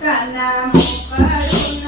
Tanam Parunam